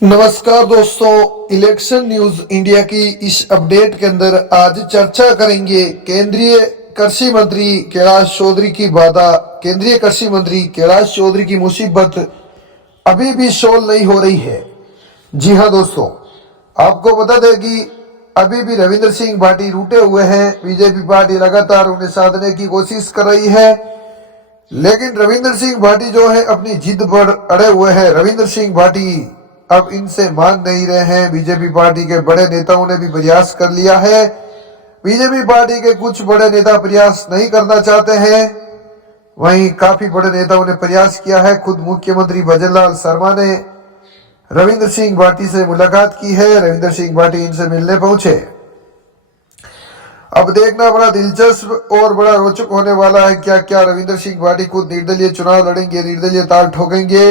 नमस्कार दोस्तों, election news India की इस अपडेट के अंदर आज चर्चा करेंगे केंद्रीय कृषि मंत्री कैलाश चौधरी की वादा। केंद्रीय कृषि मंत्री कैलाश चौधरी की मुसीबत अभी भी सोल्व नहीं हो रही है। जी हां दोस्तों, आपको बता दें कि अभी भी रविंद्र सिंह भाटी रूठे हुए हैं। बीजेपी पार्टी लगातार उन्हें साधने की कोशिश कर रही है, लेकिन रविंद्र सिंह भाटी जो है अपनी जिद पर अड़े हुए हैं। रविंद्र सिंह भाटी अब इनसे मान नहीं रहे हैं। बीजेपी पार्टी के बड़े नेताओं ने भी प्रयास कर लिया है। बीजेपी पार्टी के कुछ बड़े नेता प्रयास नहीं करना चाहते हैं, वहीं काफी बड़े नेताओं ने प्रयास किया है। खुद मुख्यमंत्री भजनलाल शर्मा ने रविंद्र सिंह भाटी से मुलाकात की है। रविंद्र सिंह भाटी इनसे मिलने पहुंचे। अब देखना बड़ा दिलचस्प और बड़ा रोचक होने वाला है। क्या क्या रविंद्र सिंह भाटी खुद निर्दलीय चुनाव लड़ेंगे, निर्दलीय ताल ठोकेंगे,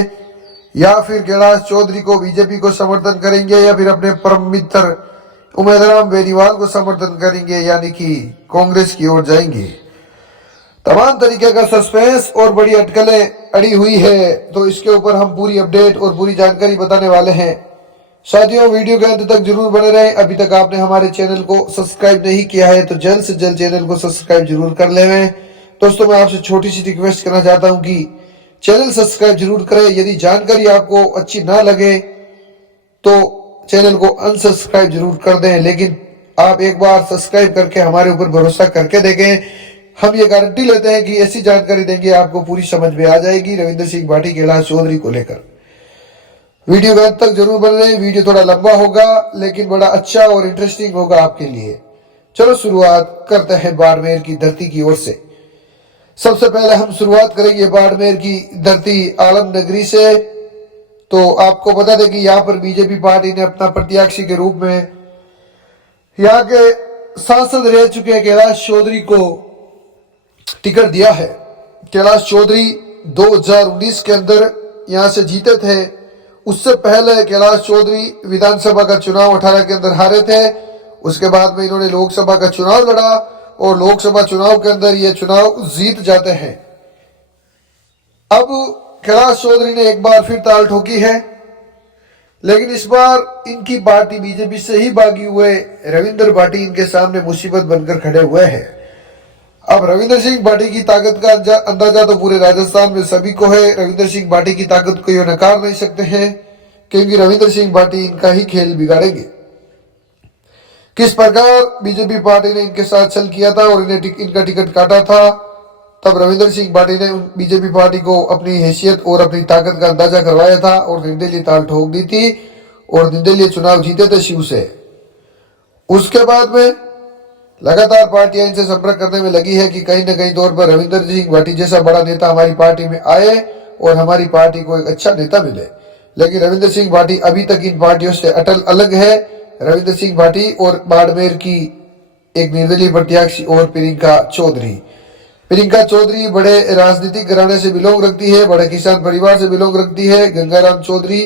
या फिर कैलाश चौधरी को बीजेपी को समर्थन करेंगे, या फिर अपने परम मित्र उमेदराम बेनीवाल को समर्थन करेंगे, यानी कि कांग्रेस की ओर जाएंगे। तमाम तरीके का सस्पेंस और बड़ी अटकलें अड़ी हुई है, तो इसके ऊपर हम पूरी अपडेट और पूरी जानकारी बताने वाले हैं। साथियों, वीडियो के अंत तक जरूर बने रहें। अभी तक आपने हमारे चैनल को सब्सक्राइब नहीं किया है तो जल्द से जल्द चैनल को सब्सक्राइब जरूर कर लें। दोस्तों, मैं आपसे छोटी सी रिक्वेस्ट करना चाहता हूं कि चैनल सब्सक्राइब जरूर करें। यदि जानकारी आपको अच्छी ना लगे तो चैनल को अनसब्सक्राइब जरूर कर दें, लेकिन आप एक बार सब्सक्राइब करके हमारे ऊपर भरोसा करके देखें। हम ये गारंटी लेते हैं कि ऐसी जानकारी देंगे आपको पूरी समझ में आ जाएगी रविंद्र सिंह भाटी कैलाश चौधरी को लेकर। वीडियो के अंत तक जरूर बन रहे। वीडियो थोड़ा लंबा होगा, लेकिन बड़ा अच्छा और इंटरेस्टिंग होगा आपके लिए। चलो शुरुआत करते हैं बाड़मेर की धरती की ओर से। सबसे पहले हम शुरुआत करेंगे बाड़मेर की धरती आलम नगरी से। तो आपको बता दें कि यहाँ पर बीजेपी पार्टी ने अपना प्रत्याशी के रूप में यहाँ के सांसद रह चुके कैलाश चौधरी को टिकट दिया है। कैलाश चौधरी 2019 के अंदर यहाँ से जीते थे। उससे पहले कैलाश चौधरी विधानसभा का चुनाव 18 के अंदर हारे थे। उसके बाद में इन्होंने लोकसभा का चुनाव लड़ा और लोकसभा चुनाव के अंदर ये चुनाव जीत जाते हैं। अब कैलाश चौधरी ने एक बार फिर ताल ठोकी है, लेकिन इस बार इनकी पार्टी बीजेपी से ही भागी हुए रविंद्र भाटी इनके सामने मुसीबत बनकर खड़े हुए हैं। अब रविंद्र सिंह भाटी की ताकत का अंदाजा तो पूरे राजस्थान में सभी को है। रविंद्र सिंह भाटी की ताकत को ये नकार नहीं सकते हैं, क्योंकि रविंद्र सिंह भाटी इनका ही खेल बिगाड़ेंगे। किस प्रकार बीजेपी पार्टी ने इनके साथ छल किया था और इन्हें इनका टिकट काटा था, तब रविंद्र सिंह भाटी ने बीजेपी पार्टी को अपनी हैसियत और अपनी ताकत का अंदाजा करवाया था और निर्दलीय ताल ठोक दी थी और निर्दलीय चुनाव जीते थे शिव से। उसके बाद में लगातार पार्टियां इनसे संपर्क करने में लगी है कि कहीं न कहीं तौर पर रविंद्र सिंह भाटी जैसा बड़ा नेता हमारी पार्टी में आए और हमारी पार्टी को एक अच्छा नेता मिले। लेकिन रविंद्र सिंह भाटी अभी तक इन पार्टियों से अटल अलग है। रविंद्र सिंह भाटी और बाड़मेर की एक निर्दलीय प्रत्याशी और प्रियंका चौधरी। प्रियंका चौधरी बड़े राजनीतिक घराने से बिलोंग रखती है, बड़े किसान परिवार से बिलोंग रखती है। गंगाराम चौधरी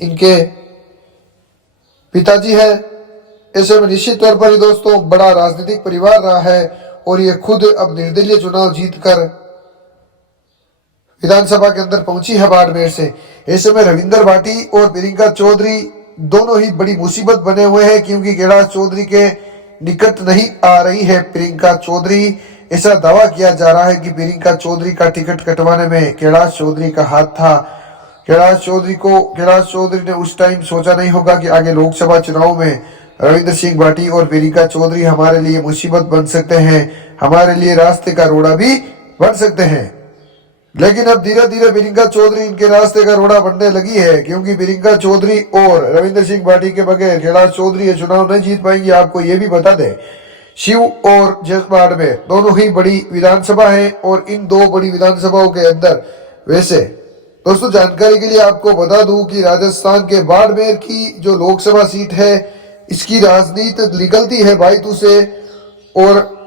इनके पिताजी है। ऐसे में निश्चित तौर पर दोस्तों बड़ा राजनीतिक परिवार रहा है और ये खुद अब निर्दलीय चुनाव जीतकर विधानसभा के अंदर पहुंची है बाड़मेर से। ऐसे में रविंद्र भाटी और प्रियंका चौधरी दोनों ही बड़ी मुसीबत बने हुए हैं, क्योंकि कैलाश चौधरी के निकट नहीं आ रही है प्रियंका चौधरी। ऐसा दावा किया जा रहा है कि प्रियंका चौधरी का टिकट कटवाने में कैलाश चौधरी का हाथ था। कैलाश चौधरी ने उस टाइम सोचा नहीं होगा कि आगे लोकसभा चुनाव में रविंद्र सिंह भाटी और प्रियंका चौधरी हमारे लिए मुसीबत बन सकते हैं, हमारे लिए रास्ते का रोड़ा भी बन सकते हैं। लेकिन अब धीरे धीरे प्रियंका चौधरी इनके रास्ते का रोड़ा बनने लगी है, क्योंकि प्रियंका चौधरी और रविंद्र सिंह भाटी के बगैर कैलाश चौधरी ये चुनाव नहीं जीत पाएंगे। आपको ये भी बता दें, शिव और जसवाड़ में दोनों ही बड़ी विधानसभा है और इन दो बड़ी विधानसभाओं के अंदर वैसे दोस्तों जानकारी के लिए आपको बता दूं कि राजस्थान के बाड़मेर की जो लोकसभा सीट है, इसकी राजनीति निकलती है बायतू से, और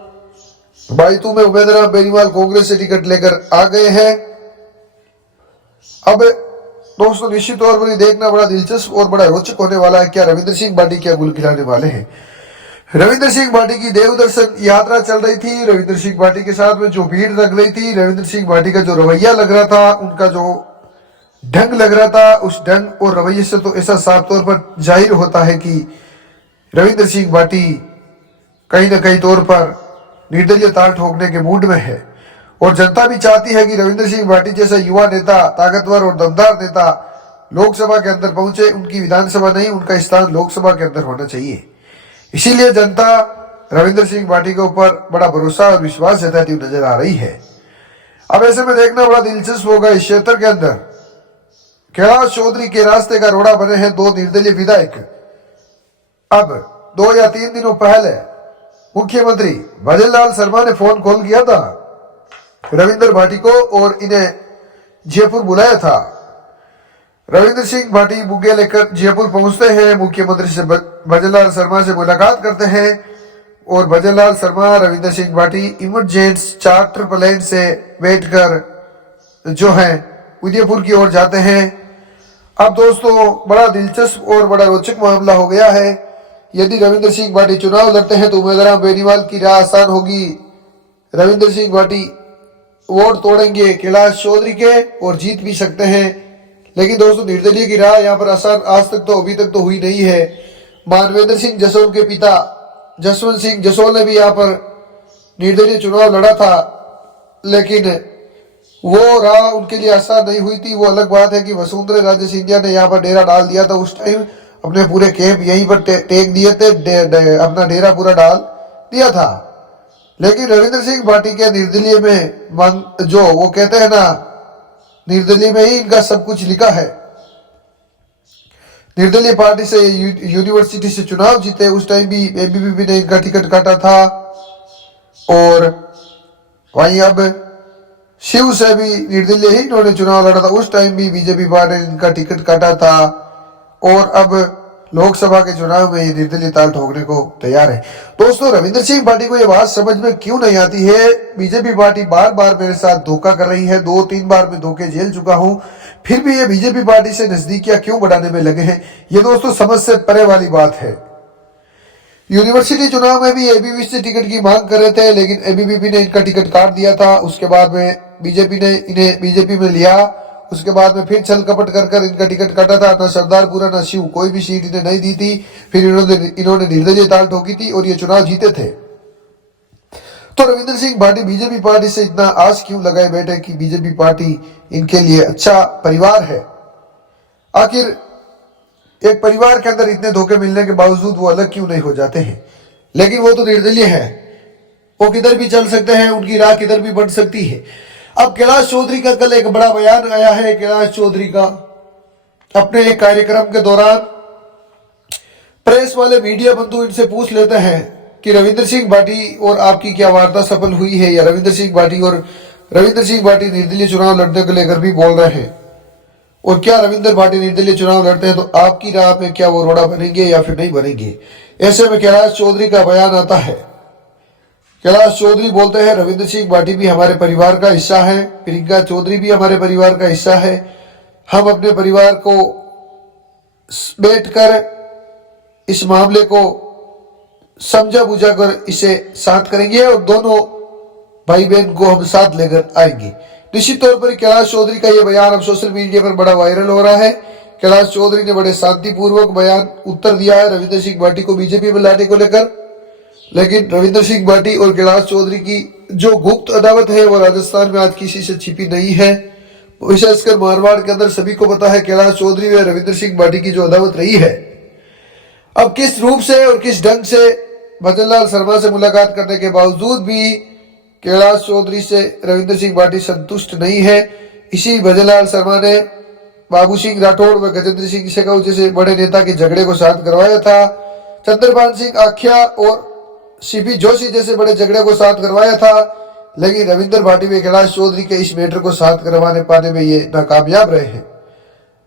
बायतू में उमेदवार बेनीवाल कांग्रेस से टिकट लेकर आ गए हैं। अब दोस्तों निश्चित तौर पर देखना बड़ा दिलचस्प और बड़ा रोचक होने वाला है, क्या रविंद्र सिंह भाटी क्या गुल खिलाने वाले हैं। रविंद्र सिंह भाटी की देव दर्शन यात्रा चल रही थी। रविंद्र सिंह भाटी के साथ में जो भीड़ लग रही थी, रविंद्र सिंह भाटी का जो रवैया लग रहा था, उनका जो ढंग लग रहा था। उस ढंग और रवैये से तो ऐसा साफ तौर पर जाहिर होता है कि रविंद्र सिंह भाटी कहीं न कहीं तौर पर निर्दलीय ताल ठोकने के मूड में है और जनता भी चाहती है कि रविंद्र सिंह भाटी जैसा युवा नेता, ताकतवर और दमदार नेता लोकसभा के अंदर पहुंचे। उनकी विधानसभा नहीं, उनका स्थान लोकसभा के अंदर होना चाहिए। इसीलिए जनता रविंद्र सिंह भाटी के ऊपर बड़ा भरोसा और विश्वास जताती हुई नजर आ रही है। अब ऐसे में देखना बड़ा दिलचस्प होगा इस क्षेत्र के अंदर कैलाश चौधरी के रास्ते का रोड़ा बने हैं दो निर्दलीय विधायक। अब 2 या 3 दिनों पहले मुख्यमंत्री भजनलाल शर्मा ने फोन कॉल किया था रविंद्र भाटी को और इन्हें जयपुर बुलाया था। रविंद्र सिंह भाटी बुग्गे लेकर जयपुर पहुंचते हैं, मुख्यमंत्री से भजनलाल शर्मा से मुलाकात करते हैं और Bhajanlal Sharma Ravindra Singh Bhati emergency charter plane से बैठकर जो है उदयपुर की ओर जाते हैं। अब दोस्तों बड़ा दिलचस्प और बड़ा रोचक मामला हो गया है। यदि रविंद्र सिंह भाटी चुनाव लड़ते हैं तो उम्मीदवार बेनीवाल की राह आसान होगी। रविंद्र सिंह भाटी वोट तोड़ेंगे कैलाश चौधरी के और जीत भी सकते हैं। लेकिन दोस्तों निर्दलीय की राह यहाँ पर आसान आज तक तो अभी तक तो हुई नहीं है। मानवेंद्र सिंह जसोल के पिता जसवंत सिंह जसोल ने भी यहाँ पर निर्दलीय चुनाव लड़ा था, लेकिन वो राह उनके लिए आसान नहीं हुई थी। वो अलग बात है कि वसुंधरा राजे सिंधिया ने यहाँ पर डेरा डाल दिया था। उस टाइम अपने पूरे कैंप यहीं पर टेक दिए थे, अपना डेरा पूरा डाल दिया था। लेकिन रविंद्र सिंह भाटी के निर्दलीय में जो वो कहते हैं ना, निर्दलीय में ही इनका सब कुछ लिखा है। निर्दलीय पार्टी से यूनिवर्सिटी से चुनाव जीते, उस टाइम भी एबीवीपी ने इनका टिकट काटा था और वहीं अब शिव से भी निर्दलीय ही इन्होंने चुनाव लड़ा था, उस टाइम भी बीजेपी पार्टी ने इनका टिकट काटा था और अब लोकसभा के चुनाव में ये निर्दलीय ताल ठोकने को तैयार है। दोस्तों रविंद्र सिंह पार्टी को ये बात समझ में क्यों नहीं आती है। बीजेपी पार्टी बार बार मेरे साथ धोखा कर रही है, 2-3 बार मैं धोखे झेल चुका हूं, फिर भी ये बीजेपी पार्टी से नजदीकियां क्यों बढ़ाने में लगे हैं, ये दोस्तों समझ से परे वाली बात है। यूनिवर्सिटी चुनाव में भी एबीवीपी से टिकट की मांग कर रहे थे, लेकिन एबीवीपी ने इनका टिकट काट दिया था। उसके बाद में बीजेपी ने इन्हें बीजेपी में लिया, उसके बाद में फिर छल कपट कर इनका टिकट काटा था। ना सरदारपुरा ना शिव कोई भी सीट इन्हें नहीं दी थी। फिर इन्होंने निर्दलीय ताल ठोकी थी और ये चुनाव जीते थे। तो रविंद्र सिंह भाटी बीजेपी पार्टी से इतना आस क्यों लगाए बैठे कि बीजेपी पार्टी इनके लिए अच्छा परिवार है। आखिर एक परिवार के अंदर इतने धोखे मिलने के बावजूद वो अलग क्यों नहीं हो जाते हैं। लेकिन वो तो निर्दलीय है, वो किधर भी चल सकते हैं, उनकी राह किधर भी बढ़ सकती है। अब कैलाश चौधरी का कल एक बड़ा बयान आया है। कैलाश चौधरी का अपने एक कार्यक्रम के दौरान प्रेस वाले मीडिया बंधु इनसे पूछ लेते हैं कि रविंद्र सिंह भाटी और आपकी क्या वार्ता सफल हुई है, या रविंद्र सिंह भाटी निर्दलीय चुनाव लड़ने को लेकर भी बोल रहे हैं, और क्या रविंद्र भाटी निर्दलीय चुनाव लड़ते हैं तो आपकी राह में क्या वो रोड़ा बनेंगे या फिर नहीं बनेंगे। ऐसे में कैलाश चौधरी का बयान आता है। कैलाश चौधरी बोलते हैं रविंद्र सिंह भाटी भी हमारे परिवार का हिस्सा है, प्रियंका चौधरी भी हमारे परिवार का हिस्सा है। हम अपने परिवार को बैठकर इस मामले को समझा बुझा कर इसे साथ करेंगे और दोनों भाई बहन को हम साथ लेकर आएंगे। निश्चित तौर पर कैलाश चौधरी का यह बयान अब सोशल मीडिया पर बड़ा वायरल हो रहा है। कैलाश चौधरी ने बड़े शांतिपूर्वक बयान उत्तर दिया है रविंद्र सिंह भाटी को बीजेपी में लाने को लेकर। लेकिन रविंद्र सिंह भाटी और कैलाश चौधरी की जो गुप्त अदावत है वो राजस्थान में आज किसी से छिपी नहीं है। विशेषकर मारवाड़ के अंदर सभी को पता है कैलाश चौधरी व रविंद्र सिंह भाटी की जो अदावत रही है। अब किस रूप से और किस ढंग से भजनलाल शर्मा से मुलाकात करने के बावजूद भी कैलाश चौधरी से रविंद्र सिंह भाटी संतुष्ट नहीं है। इसी भजनलाल शर्मा ने बाबू सिंह राठौड़ व गजेंद्र सिंह शेखावत जैसे बड़े नेता के झगड़े को शांत करवाया था। चंद्रपाल सिंह आख्या और सीपी जोशी जैसे बड़े झगड़े को शांत करवाया था। लेकिन रविंद्र भाटी व कैलाश चौधरी के इस मैटर को शांत करवाने पाने में ये नाकामयाब रहे हैं।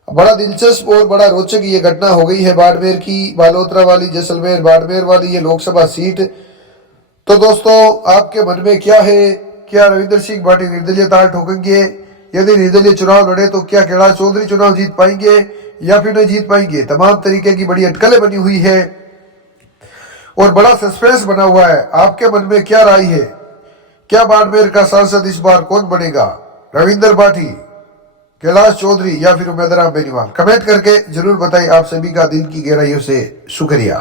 बड़ा दिलचस्प और बड़ा रोचक ये घटना हो गई है बाड़मेर की, बालोतरा वाली, जैसलमेर बाड़मेर वाली ये लोकसभा सीट। तो दोस्तों आपके मन में क्या है, क्या रविंद्र सिंह भाटी निर्दलीय ताल ठोकेंगे? यदि निर्दलीय चुनाव लड़े तो क्या कैलाश चौधरी चुनाव जीत पाएंगे या फिर नहीं जीत पाएंगे? तमाम तरीके की बड़ी अटकलें बनी हुई है और बड़ा सस्पेंस बना हुआ है। आपके मन में क्या राय है? क्या बाड़मेर का सांसद इस बार कौन बनेगा, रविंद्र भाटी कैलाश चौधरी या फिर उम्मीदवार बेनीवाल? कमेंट करके जरूर बताइए। आप सभी का दिल की गहराइयों से शुक्रिया।